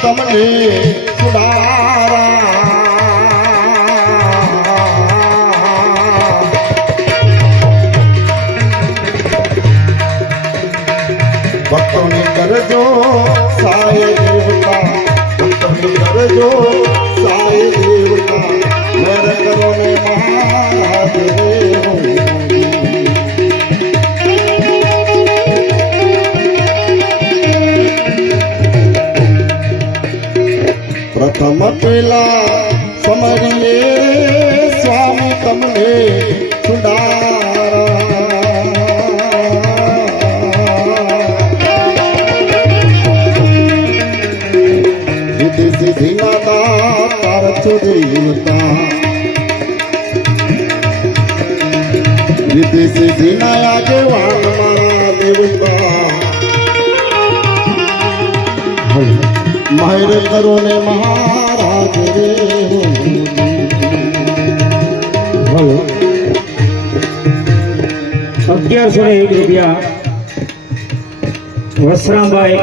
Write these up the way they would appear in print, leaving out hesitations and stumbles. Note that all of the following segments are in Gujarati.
તમને છોડારા ભક્તોને કરજો સાય દેવતા, ભક્તોને કરજો સાય દેવતા, મેર કરો ને મહાદેવ પ્રથમ પેલા સમરીએ સ્વામી તમને છુડારા સિદ્ધિ સિદ્ધિ નાતા તાર છોડીતા સિદ્ધિ સિદ્ધિ ના આગેવાન મારા દેવતા માહિર કરો ને મહારાજ રે 1101 રૂપિયા વસરામભાઈ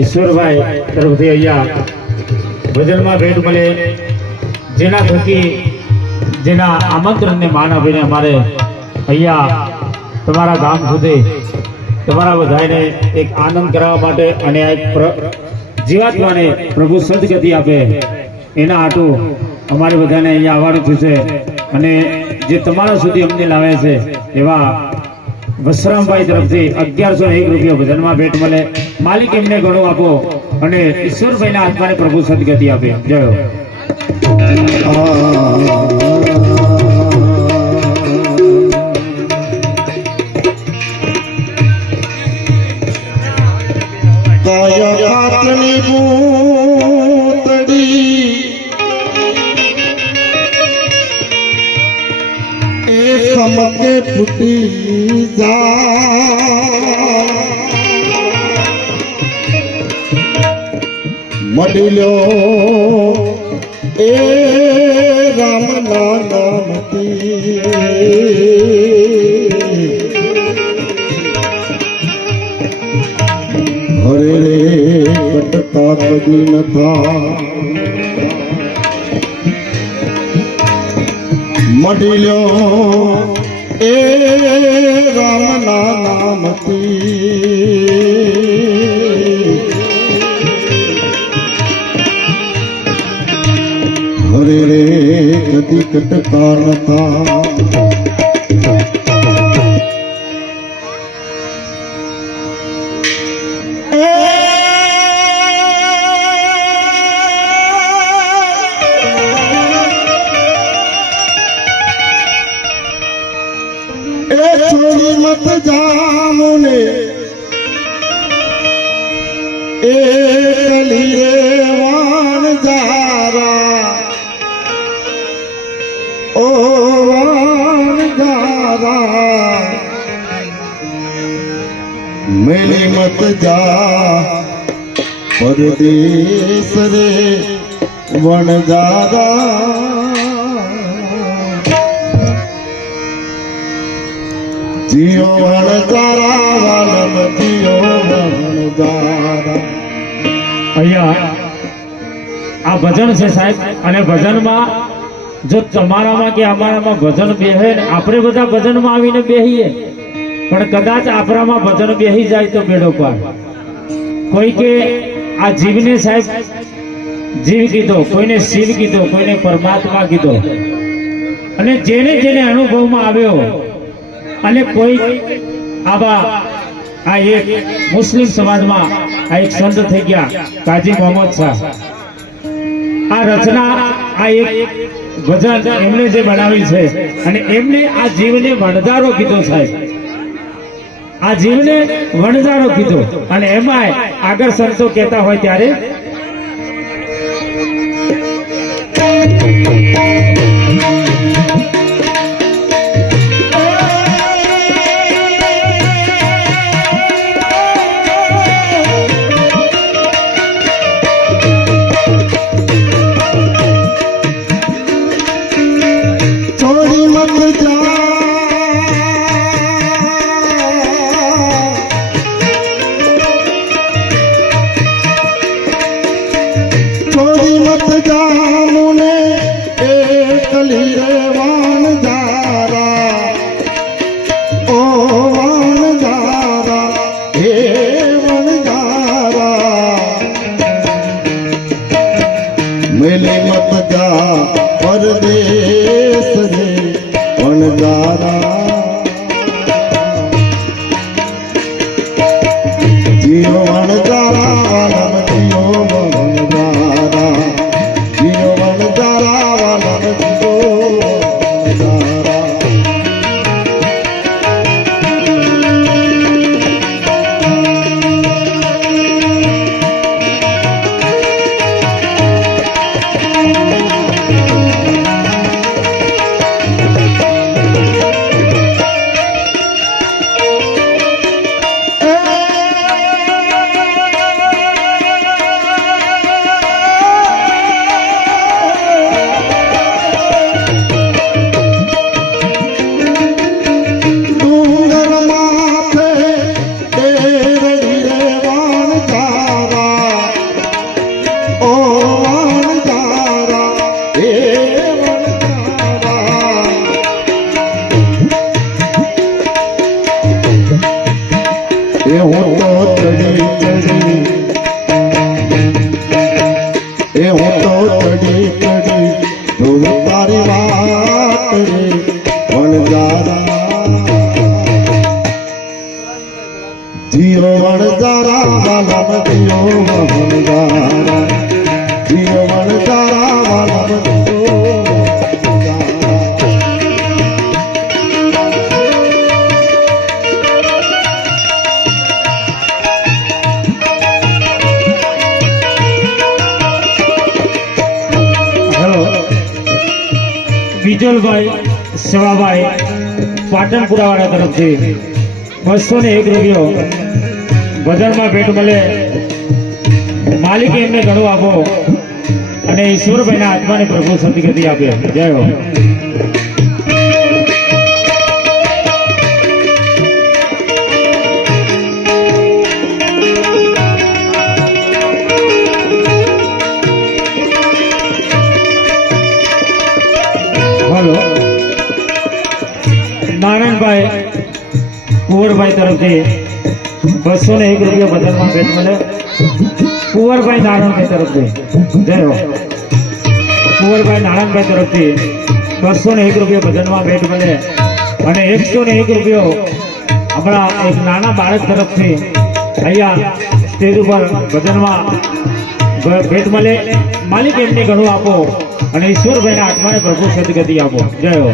ઈશ્વરભાઈ તરફથી અહીંયા ભજનમાં ભેટ મળે, જેના થકી જેના આમંત્રણને માન આપીને અમારે અહીંયા તમારા ગામ સુધી તમારા બધાને એક આનંદ કરાવવા માટે અને એક જીવાત્માને પ્રભુ સદગતિ આપે એના હાટું અમારે બધાને અહીંયા આવવાનું થયું છે. અને જે તમારા સુધી અમને લાવે છે એવા વસરામભાઈ તરફથી 1101 રૂપિયા ભજનમાં ભેટ મળે. માલિક એમને ઘણું આપો અને ઈશ્વરભાઈના આત્માને પ્રભુ સદગતિ આપે. જય હો. કાયાની પૂતળી એ સમકે ફૂટી જા મડીલ્યો એ રામ નામથી હરે રે કટતા કદી ન થા મડીલ્યો એ રામ નામથી હરે રે કદી કટતા ન થા છોડી મત જામુને એ કલી રે વાણ જારા ઓ વાણ જારા મેલી મત જા પરદેશ રે વણ જારા જીઓ વણજારા વાલમ જીઓ વણજારા. અહીંયા આ ભજન છે સાહેબ, અને ભજનમાં જો તમારામાં કે અમારામાં ભજન બેહે ને આપણે બધા ભજનમાં આવીને બેહીએ, પણ કદાચ આપણામાં ભજન બેહી જાય તો બેડો પાર. કોઈ કે આ જીવને સાહેબ જીવ કીધો, કોઈને શિવ કીધો, કોઈને પરમાત્મા કીધો, અને જેને જેને અનુભવમાં આવ્યો અને કોઈ આવા આ એક મુસ્લિમ સમાજમાં આ એક સંત થઈ ગયા કાજી મોહમ્મદ શાહ. આ રચના આ એક ભજન એમને જે બનાવી છે અને એમને આ જીવને વણઝારો કીધો સાહેબ, આ જીવને વણઝારો કીધો. અને એમાં આગળ સંતો કહેતા હોય ત્યારે કલી રે વાણજારા ઓ વાણજારા હે વણજારા મેલે મત જા પરદેશ રે વણજારા જીઓ વણજારા વાલમ જીઓ વણજારા જીઓ વણજારા વાલમ જીઓ વણજારા તારી વાત રે વણજારા જીઓ વણજારા વાલમ જીઓ વણજારા જીઓ વણજારા વાલમ જીઓ વિજલભાઈ સેવાભાઈ પાટણપુરા વાળા તરફથી 201 રૂપિયો બજારમાં ભેટ મળે માલિકે એમને ઘણું આપો અને ઈશ્વરભાઈના આત્માને પ્રભુ સદગતિ આપે. જય હો. હલો નારાયણભાઈ કુંવરભાઈ તરફથી 201 રૂપિયા બજારમાં ભેટ મળે કુંવરભાઈ નારાયણભાઈ તરફથી. જય હો. કુંવરભાઈ નારાયણભાઈ તરફથી 201 રૂપિયા બજારમાં ભેટ મળે અને 101 રૂપિયો આપણા એક નાના બાળક તરફથી અહીંયા સ્ટેજ ઉપર ભજનમાં ભેટ મળે. માલિક એમને ઘણું આપો અને ઈશ્વરભાઈના આત્માને પ્રભુ સદગતિ આપો. જય હો.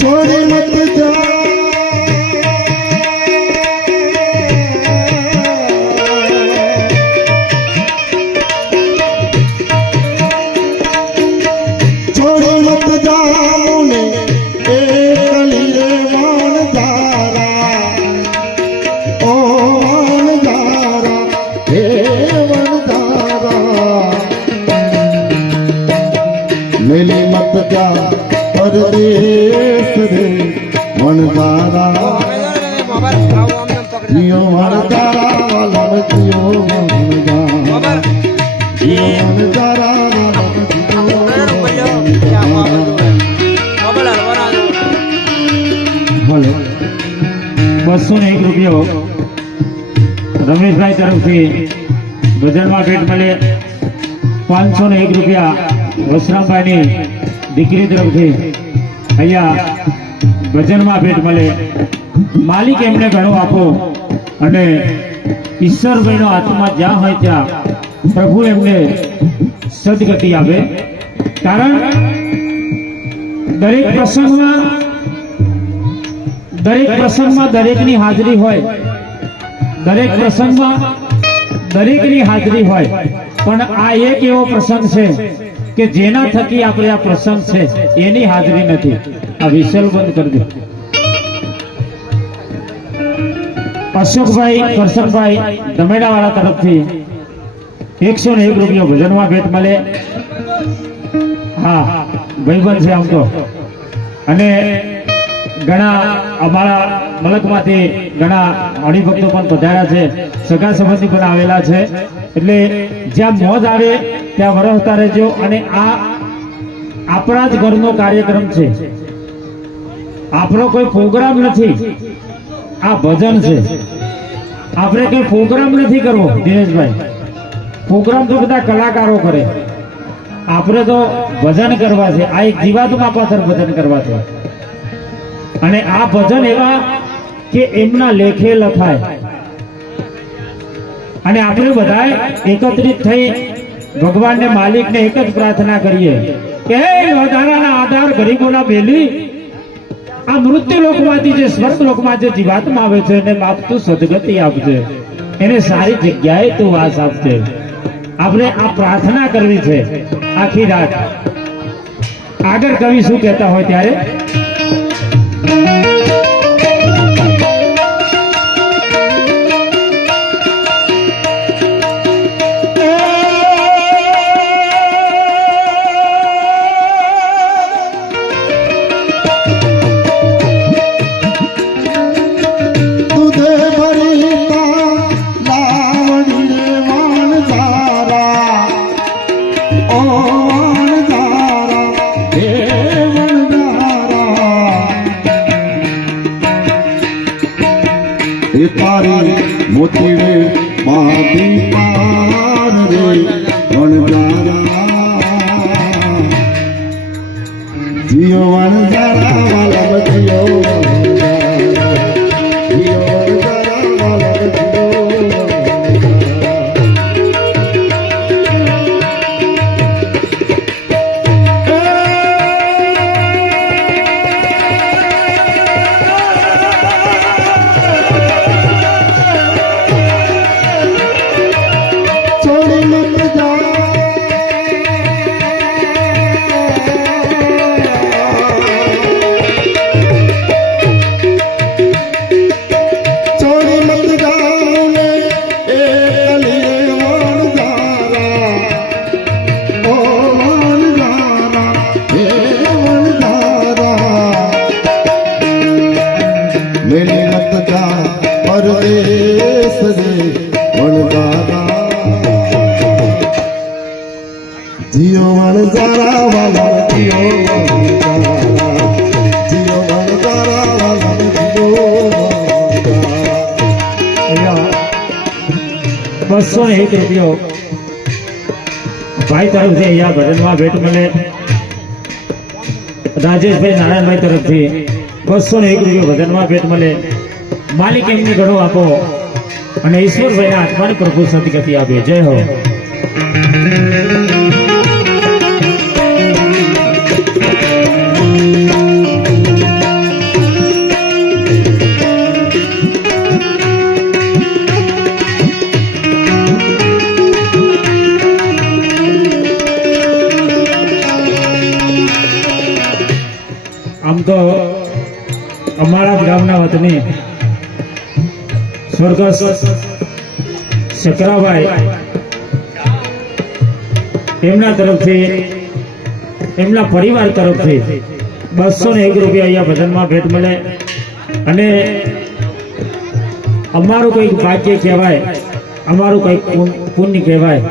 छोड़ी मत जा छोड़ी मत जा मुने ए कली रे वणजारा ओ वणजारा हे वणजारा मेली मत जा परदेश रे वणजारा जियो वणजारा वालम जियो वणजारा जियो वणजारा वालम जियो હલો 201 રૂપિયો રમેશભાઈ તરફથી બજારમાં ભેટ મળે 501 રૂપિયા વસરામભાઈની દીકરી તરફથી અહીંયા ભજનમાં ભેટ મળે. માલિક એમને ઘણું આપો અને ઈશ્વરભાઈનો આત્મા જ્યાં હોય ત્યાં પ્રભુ એમને સદગતિ આપે. કારણ દરેક પ્રસંગમાં દરેકની હાજરી હોય. દરેક પ્રસંગમાં દરેકની હાજરી હોય. પણ આ એક એવો પ્રસંગ છે કે જેના થકી આપણે આ પ્રસંગ છે એની હાજરી નથી. આ વિસલ બંધ કરજો. અશોકભાઈ કરશનભાઈ દમેડાવાળા તરફથી 101 રૂપિયા ભજનમાં ભેટ મળે. હા ભાઈબંધ છે આમ તો. અને ઘણા અમારા મલકમાંથી ઘણા હરિભક્તો પણ પધાર્યા છે, સગા સંબંધી પણ આવેલા છે. એટલે જ્યાં મોજ આવે ત્યાં વરસતા રહેજો. અને આ આપણા જ ઘરનો કાર્યક્રમ છે, આપણો કોઈ પ્રોગ્રામ નથી, આ ભજન છે. આપણે કોઈ પ્રોગ્રામ નથી કરવો દિનેશભાઈ, પ્રોગ્રામ તો બધા કલાકારો કરે, આપણે તો ભજન કરવા છે. આ એક જીવાતમાં પાછળ ભજન કરવા છે. અને આ ભજન એવા કે એમના લેખે લખાય. અને આપણે બધા એકત્રિત થઈ ભગવાનને માલિકને એક જ પ્રાર્થના કરીએ કે હે વધારાના આધાર ગરીબોના બેલી, આ મૃત્યુ લોકમાંથી જે સ્વર્ગ લોકમાં જે જીવાત્મા આવે છે એને બાપ તું સદગતિ આપજે, એને સારી જગ્યાએ તું વાસ આપજે. આપણે આ પ્રાર્થના કરવી છે આખી રાત. આગળ કવિ શું કહેતા હોય ત્યારે તારી મોતી રે માતી પાર રે વણજારા જીઓ વણજારા વાલા જીઓ જીઓ વણજારા વાલા જીઓ વણજારા જીઓ વણજારા વાલા જીઓ અહીંયા 201 રૂપિયો ભાઈ તરફથી અહીંયા ભજનમાં ભેટ મળે. રાજેશભાઈ નારાયણભાઈ તરફથી 201 રૂપિયો ભજનમાં ભેટ મળે. માલિક એમને ઘણો આપો અને ઈશ્વરભાઈના આત્માને પ્રભુ સદગતિ આપે. જય હો. આમ તો અમારા ગામના વતની સ્વર્ગસ્થ શકરાભાઈ એમના તરફથી એમના પરિવાર તરફથી 201 રૂપિયા અહીંયા ભજનમાં ભેટ મળે. અને અમારું કંઈક ભાગ્ય કહેવાય, અમારું કંઈક પુણ્ય કહેવાય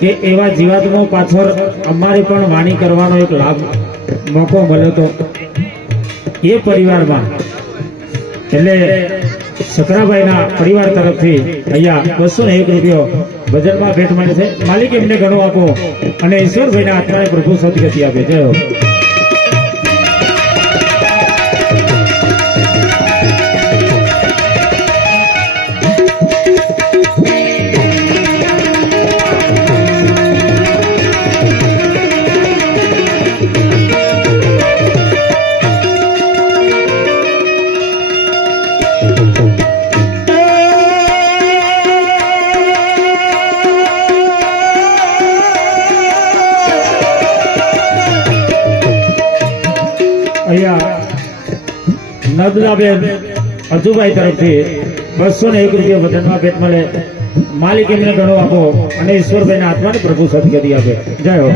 કે એવા જીવાતમાં પાછળ અમારે પણ વાણી કરવાનો એક લાભ મોકો મળ્યો હતો એ પરિવારમાં. એટલે શકરાભાઈના પરિવાર તરફથી અહીંયા 201 રૂપિયો ભજનમાં ભેટ મળે છે. માલિક એમને ઘણો આપો અને ઈશ્વરભાઈના આત્માને પ્રભુ સદગતિ આપે. જય હો. અહીંયા નદનાબેન અજુભાઈ તરફથી 201 રૂપિયા ભજનમાં ભેટ મળે. માલિક એમને ઘણો આપો અને ઈશ્વરભાઈના આત્માને પ્રભુ સદગતિ આપે. જય હો.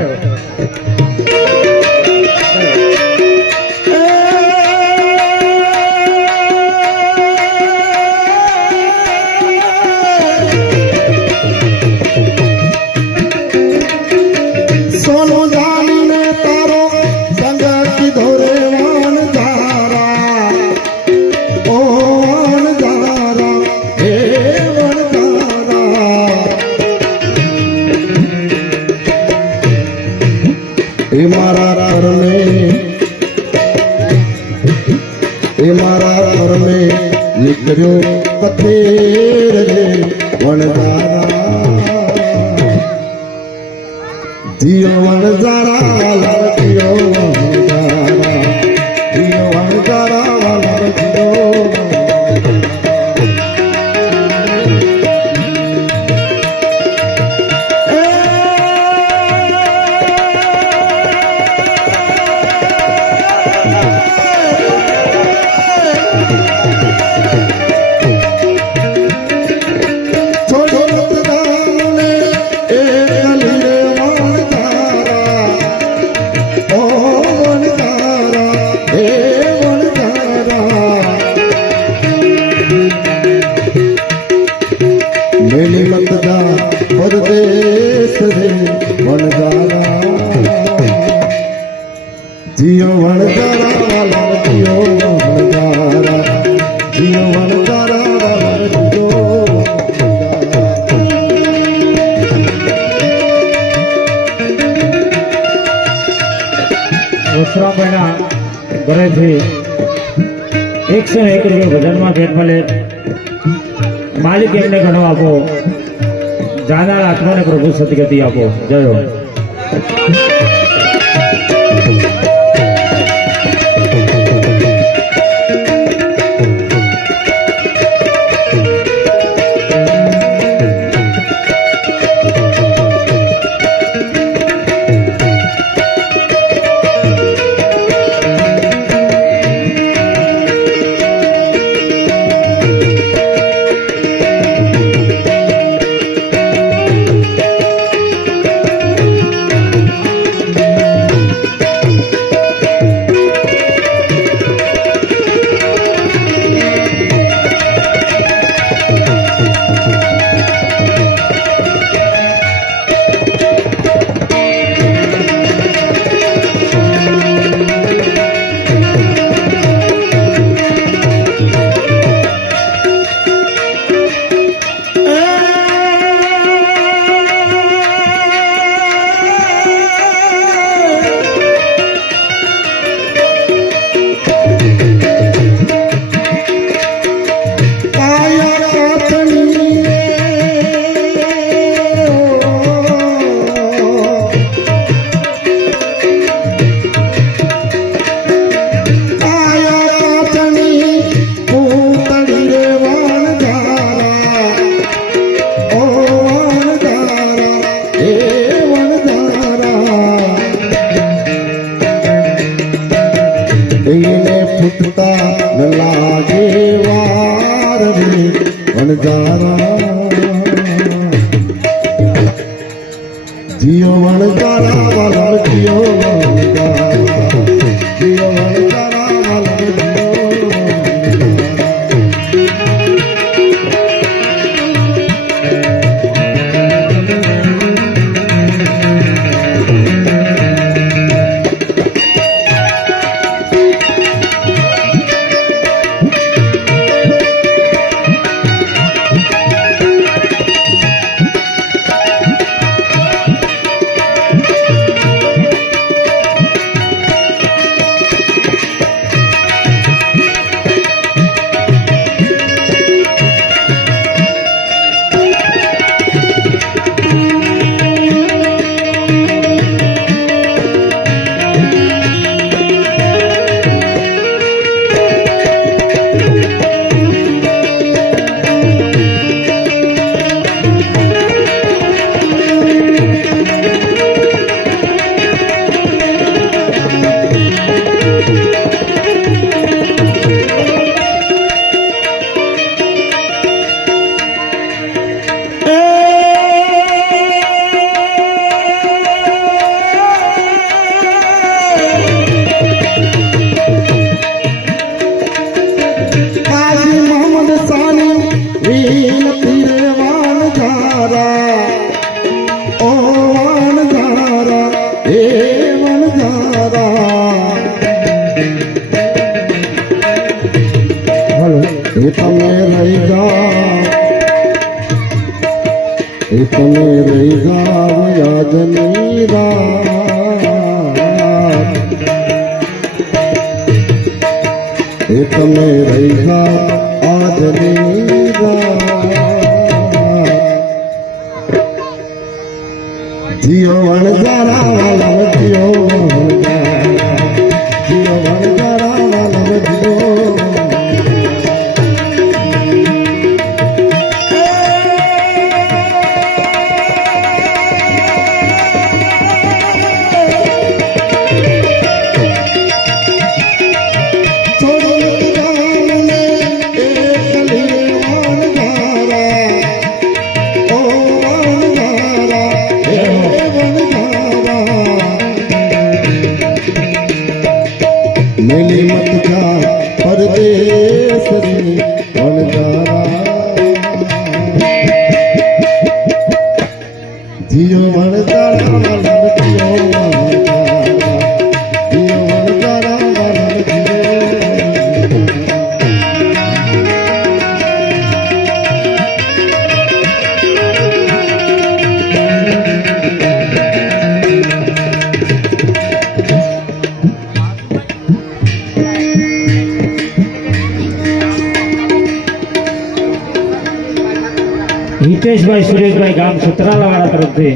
સોનો જાણીને તારો સંગ કીધો રે વાન ધારા ઓ વાન ધારા હે વાન ધારા એ મારા ઘરમે નીકળ્યો કથેર રે વણધારા જીઓ વણધારા લાલ જીઓ વણધારા જીઓ વણધારા લાલ જીઓ મેલી મતદા પરદેશ રે વણધારા જીઓ વણધારા વાલા જીઓ વણધારા જીઓ વણધારા વાલા જીઓ વસ્ત્રાભાઈના ઘરેથી 101 રૂપિયા ભજનમાં ભેટ મળે. માલિક એમને ઘણો આપો. જાનાર આત્માને પ્રભુ સદગતિ આપો. જય હો. રહી આજની રાત એ તમે રહી આજની રાત જીઓ વણજારા વાલમ જીઓ વણજારા વાલમ જીઓ મેલી મત જા પરદેસની વણજારા જીઓ વણજારા વાલમ જીઓ વણજારા વાલમ જીઓ હિતેશભાઈ સુરેશભાઈ ગામ સતરાલાવાળા તરફથી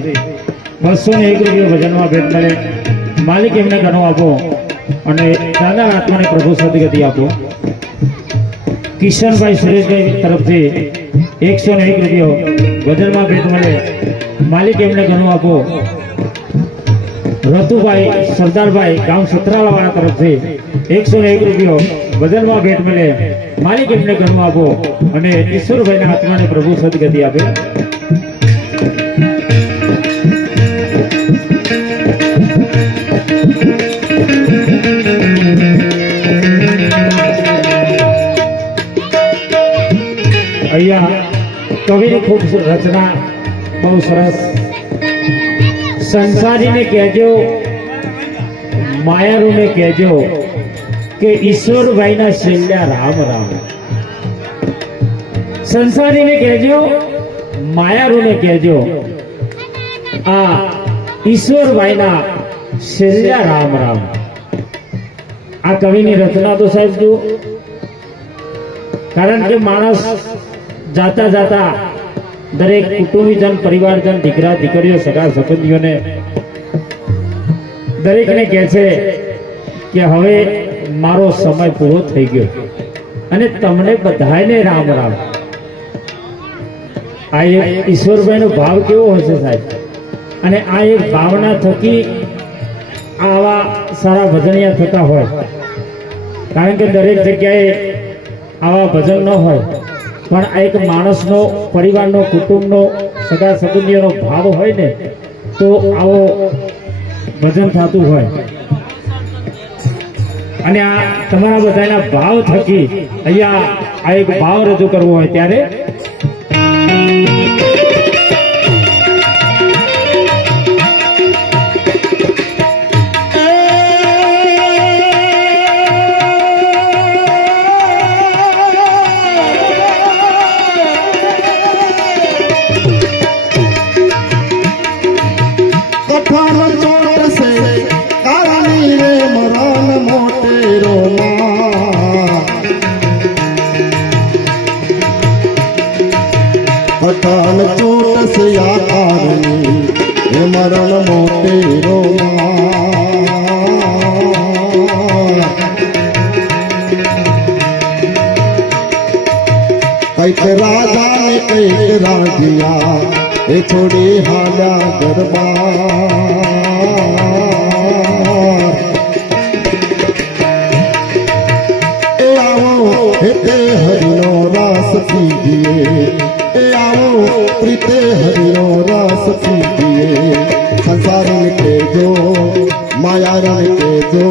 201 રૂપિયા ભજનમાં ભેટ મળે. માલિક એમને ઘણો આપો અને દાદા આત્માને પ્રભુ સદગતિ આપો. કિશનભાઈ સુરેશભાઈ તરફથી 101 રૂપિયો ભજનમાં ભેટ મળે. માલિક એમને ઘણો આપો. રતુભાઈ સરદારભાઈ ગામ સતરાલાવાળા તરફથી 101 રૂપિયો ભજનમાં ભેટ મળે. માલિક એમને ઘણું આપો અને ઈશ્વરભાઈના આત્માને પ્રભુ સદગતિ આપે. અહીંયા કવિની ખૂબ રચના બહુ સરસ. સંસારીને કહેજો, માયારૂને કહેજો કે ઈશ્વરભાઈના છેલ્લા રામ રામ. સંસારીને કહેજો, માયારૂને કહેજો આ ઈશ્વરભાઈના છેલ્લા રામ રામ. આ કવિની રચના તો સાહેબ જુઓ, કારણ કે માણસ જાતા જાતા દરેક કુટુંબીજન, પરિવારજન, દીકરા દીકરીઓ, સગા સંબંધીઓને દરેકને કહે છે કે હવે મારો સમય પૂરો થઈ ગયો અને તમને બધાને રામ રામ. આ એક ઈશ્વરભાઈનો ભાવ કેવો હશે સાહેબ, અને આ એક ભાવના થકી આવા સારા ભજનિયા થતા હોય. કારણ કે દરેક જગ્યાએ આવા ભજન ન હોય, પણ આ એક માણસનો, પરિવારનો, કુટુંબનો, સગા સંબંધીઓનો ભાવ હોય ને તો આવો ભજન થતું હોય. અને આ તમારા બધાના ભાવ થકી અહીંયા આ એક ભાવ રજૂ કરવો હોય ત્યારે पठान चोट से आकारनी हे मरण मोटेरो कैक राजा ने कैक राजिया ए छोड़ी हाल्या दरबार ए आओ हेते हरिनो रास पीजिए प्रीते हरियो रस पीजिए. संसार के जो माया के जो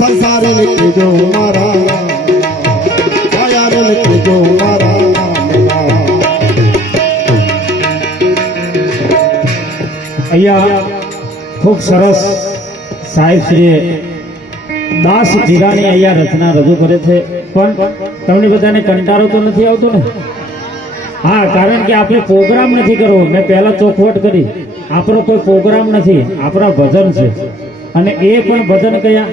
संसार के जो मारा माया के जो मारा. અહીંયા ખૂબ સરસ સાહેબ શ્રી દાસ જીરાની અહીંયા રચના રજૂ કરે છે. પણ તમને બધાને કંટાળો તો નથી આવતો ને? હા, કારણ કે આપણે પ્રોગ્રામ નથી કરવો. મેં પહેલા ચોખવટ કરી, આપણો કોઈ પ્રોગ્રામ નથી, આપણા ભજન છે. અને એ પણ ભજન કયા?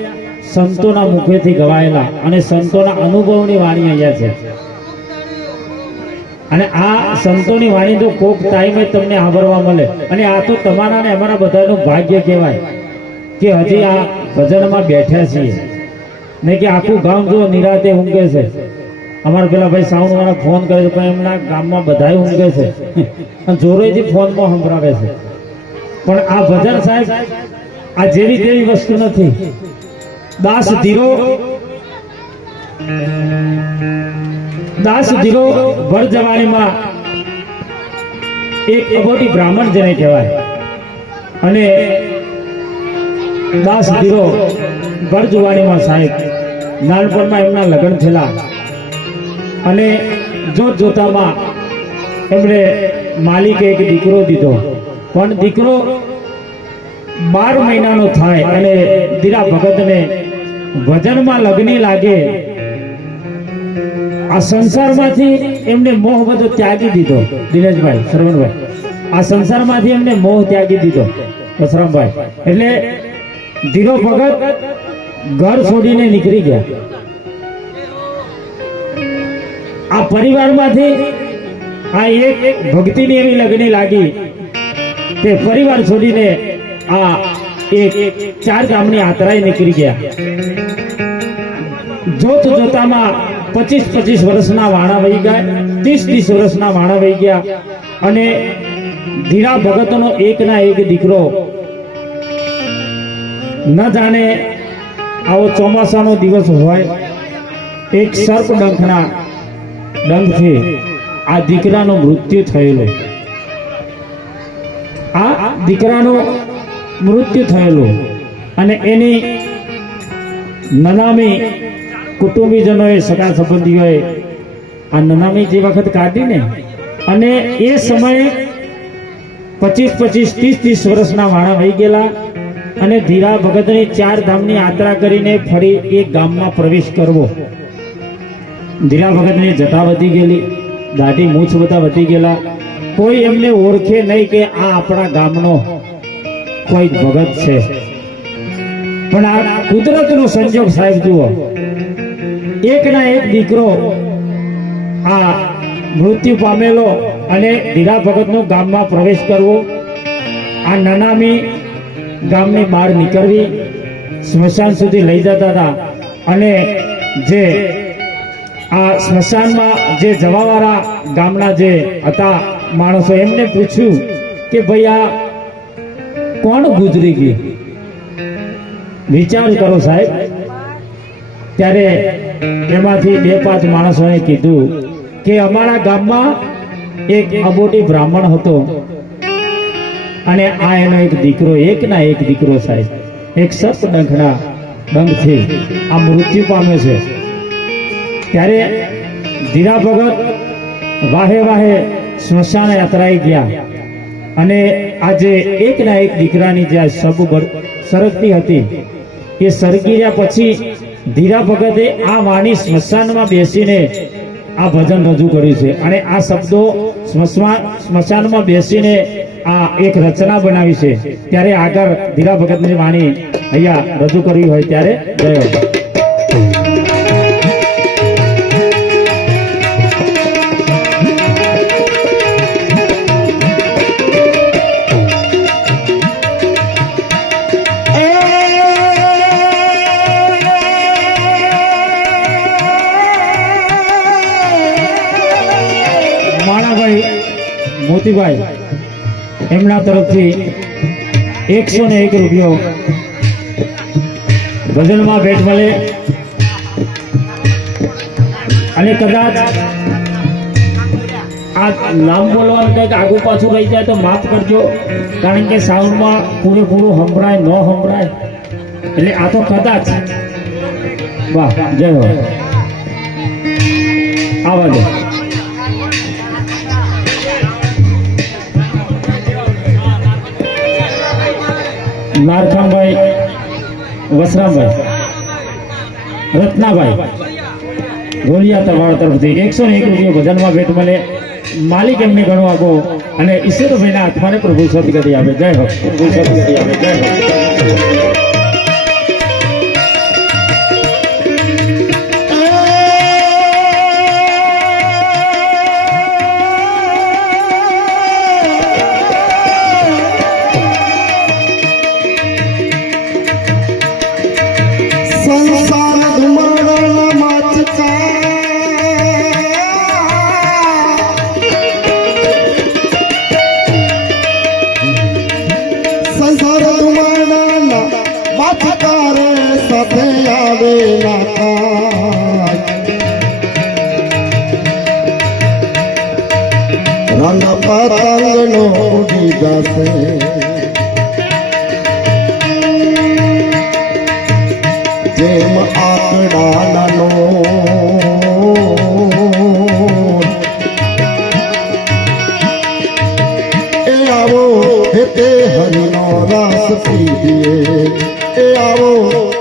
સંતોના મુખેથી ગવાયેલા અને સંતોના અનુભવની વાણી અહીંયા છે. અને આ સંતોની વાણી તો કોક ટાઈમે તમને સાંભળવા મળે. અને આ તો તમારા ને અમારા બધાનું ભાગ્ય કહેવાય કે હજી આ ભજનમાં બેઠા છીએ, ને કે આખું ગામ જો નિરાતે ઊંઘે છે. અમારા પેલા ભાઈ સાઉન્ડ વાળા ફોન કરે છે, પણ એમના ગામમાં બધા ઊંઘે છે અને જોરેથી ફોનમાં સંભળાવે છે. પણ આ ભજન સાહેબ આ જેવી તેવી વસ્તુ નથી. દાસ ધીરો ભર જવાનીમાં એક અબોટી બ્રાહ્મણ જેને કહેવાય. અને દાસ ધીરો ભર જવાનીમાં સાહેબ નાનપણમાં એમના લગ્ન થયેલા. અને જોતામાં એમણે માલિકે એક દીકરો દીધો. પણ દીકરો 12 મહિનાનો થાય અને ધીરા ભગતને ભજનમાં લગ્ની લાગે. આ સંસારમાંથી એમને મોહ બધો ત્યાગી દીધો. દિનેશભાઈ, શ્રવણભાઈ, આ સંસારમાંથી એમને મોહ ત્યાગી દીધો વસરામભાઈ. એટલે ધીરો ભગત ઘર છોડીને નીકળી ગયા. આ પરિવારમાંથી આ એક ભક્તિની એવી લગ્ની લાગી કે પરિવાર છોડીને આ એક 4 ગામની યાત્રાએ નીકળી ગયા. જોતામાં 25 વર્ષના વાણા વહી ગયા, 30 વર્ષના વાણા વહી ગયા. અને ધીરા ભગતનો એકના એક દીકરો ન જાણે આવો ચોમાસાનો દિવસ હોય, એક સર્પ ડંખથી આ દીકરાનું મૃત્યુ થયેલું. આ દીકરાનું મૃત્યુ થયેલું અને એની નનામી કુટુંબીજનોએ, સગા સંબંધીઓએ આ નનામી જે વખત કાઢીને, અને એ સમયે 25, 30 વર્ષના વાણા વહી ગયેલા. અને ધીરા ભગતની 4 ધામની યાત્રા કરીને ફરી એક ગામમાં પ્રવેશ કરવો. ધીરા ભગતની જટા વધી ગયેલી, દાઢી મૂછ બધા વધી ગયેલા. કોઈ એમને ઓળખે નહીં કે આ આપણા ગામનો કોઈ ભગત છે. પણ આ કુદરતનો સંજોગ સાહેબ જુઓ, એકના એક દીકરો આ મૃત્યુ પામેલો અને ધીરા ભગતનો ગામમાં પ્રવેશ કરવો. આ નનામી ગામની બહાર નીકળવી, સ્મશાન સુધી લઈ જતા હતા. અને જે આ સ્મશાનમાં જે જવાવાળા ગામના જે હતા માણસો, એમને પૂછ્યું કે ભાઈ આ કોણ ગુજરી ગઈ? વિચાર કરો સાહેબ. ત્યારે એમાંથી 2-5 માણસોને કીધું કે અમારા ગામમાં એક અબોટી બ્રાહ્મણ હતો અને આ એનો એક દીકરો, એકના એક દીકરો સાહેબ, એક સર્પ ડંખથી આ મૃત્યુ પામ્યો છે. ત્યારે ધીરા ભગત વાહે સ્મશાન યાત્રાએ ગયા. અને આજે એકના એક દીકરાની જે સબ સરગતી હતી, એ સરગી રહ્યા પછી ધીરા ભગતે આ વાણી સ્મશાનમાં બેસીને આ ભજન રજૂ કર્યું છે. અને આ શબ્દો સ્મશાનમાં બેસીને આ એક રચના બનાવી છે. ત્યારે આગળ ધીરા ભગતની વાણી અહીંયા રજૂ કરી હોય ત્યારે ગયો. મોતીભાઈ એમના તરફથી 101 રૂપિયો ભજનમાં ભેટ મળે. અને કદાચ આ નામ બોલવાનું કંઈક આગુ પાછું રહી જાય તો માફ કરજો, કારણ કે સાઉન્ડમાં પૂરેપૂરું સંભળાય ન સંભળાય. એટલે આ તો કદાચ. વાહ, જય હો. આવા દે. નારખામભાઈ, વસરામભાઈ, રત્નાભાઈ ગોલિયા તરવાડ તરફથી 101 રૂપિયા ભજનમાં ભેટ મળે. માલિક એમને ઘણો આપો અને ઈશ્વરભાઈના આત્માને પ્રભુ સદગતિ આપે. જય હો, પ્રભુ સદગતિ આપે. જય હો. સંસાર ધુમાડાના માચકા સંસાર ધુમાડાના માચકા રે સાથે આવે નાકા રંગ પતંગનો ઉડી જશે જેમ આકડાનો એ આવો હેતે હરિનો રસ પીજીએ એ આવો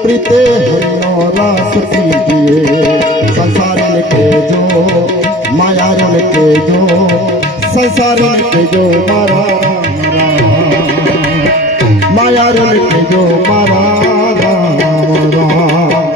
પ્રીતે હરિનો રસ પીજીએ સંસારને કહેજો માયાને કહેજો સંસારને કહેજો મારા માયાને કહેજો મારા રામ રામ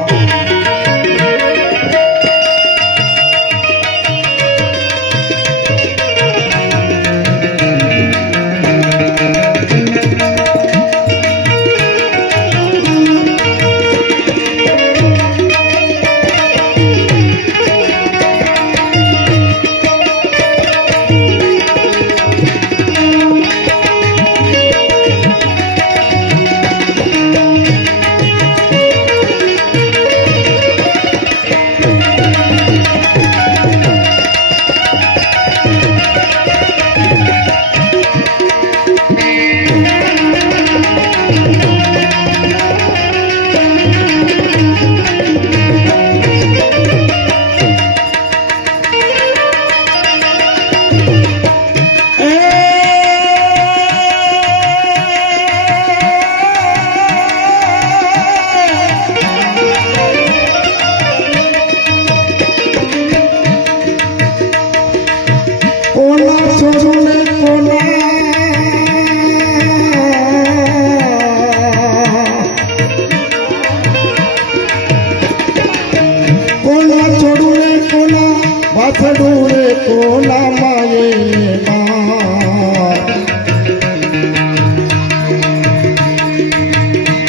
વાછડું કોના માયે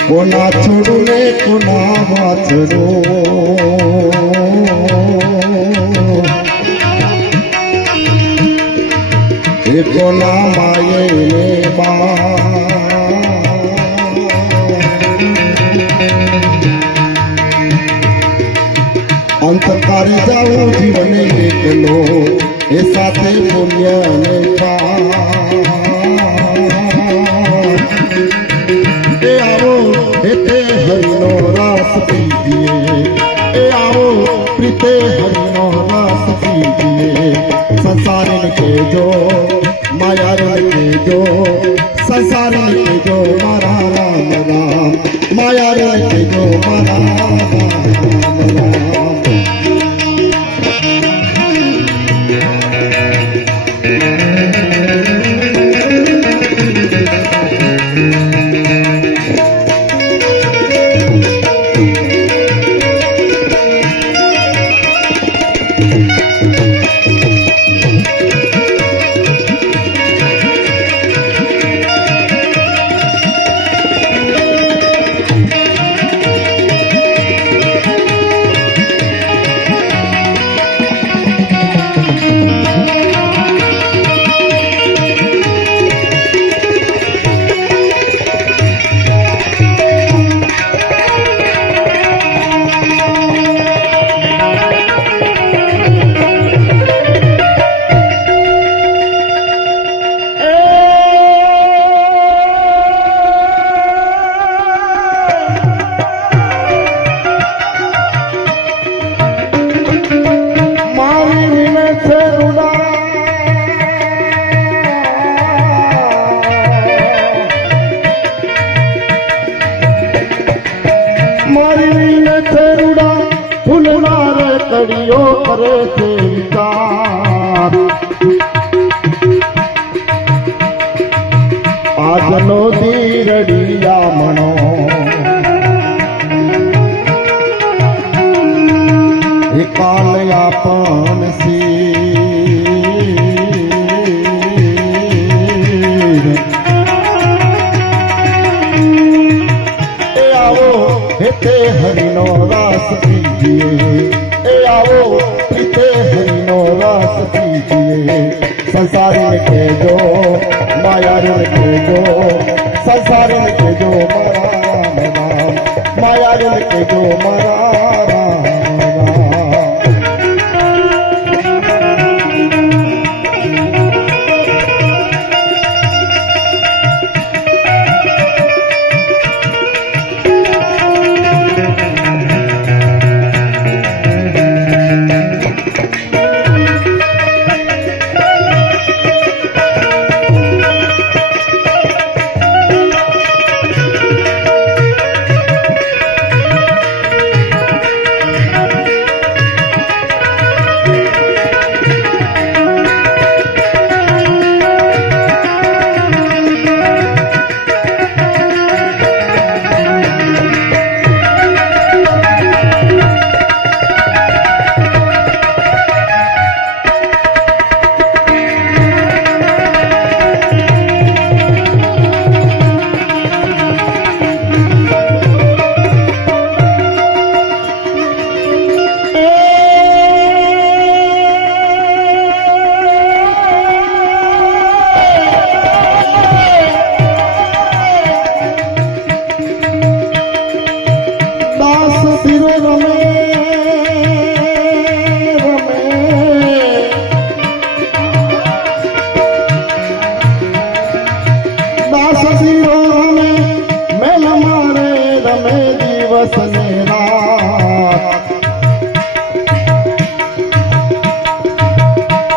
કોના છોડું ને કોના વાછડું એ કોના માયે અંતકારી જાઉં જીવન એકલો એ સાથે પુણ્ય ને એ આવો હેતે હરિનો રસ પીજીએ એ આવો પ્રીતે હરિનો રસ પીજીએ સંસારને કહેજો માયાને કહેજો સંસારને કહેજો મારા રામ રામ માયાને કહેજો મારા રામ રામ કડીઓ કરે છે વિચાર હેતે હરિનો રસ પીજીએ એ આવો હેતે હરિનો રસ પીજીએ સંસારીને કહેજો માયારૂને કહેજો સંસારીને કહેજો મારા રામ રામ માયારૂને કહેજો મારા રામ રામ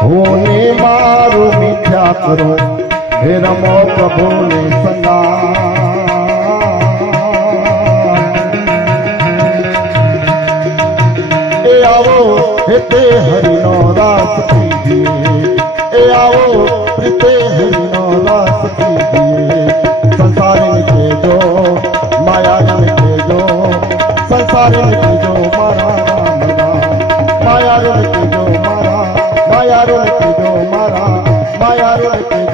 હોને મારું મિથ્યા કરો હે રમો પ્રભુને સંગા એ આવો હેતે હરિનો રસ પીજીએ એ આવો પ્રીતે હરિનો રસ પીજીએ સંસારીને કહેજો માયાને કહેજો સંસારીને કહેજો મારા રામ રામ માયાને કહેજો મારા માયાને કહેજો મારા માયાને કહેજો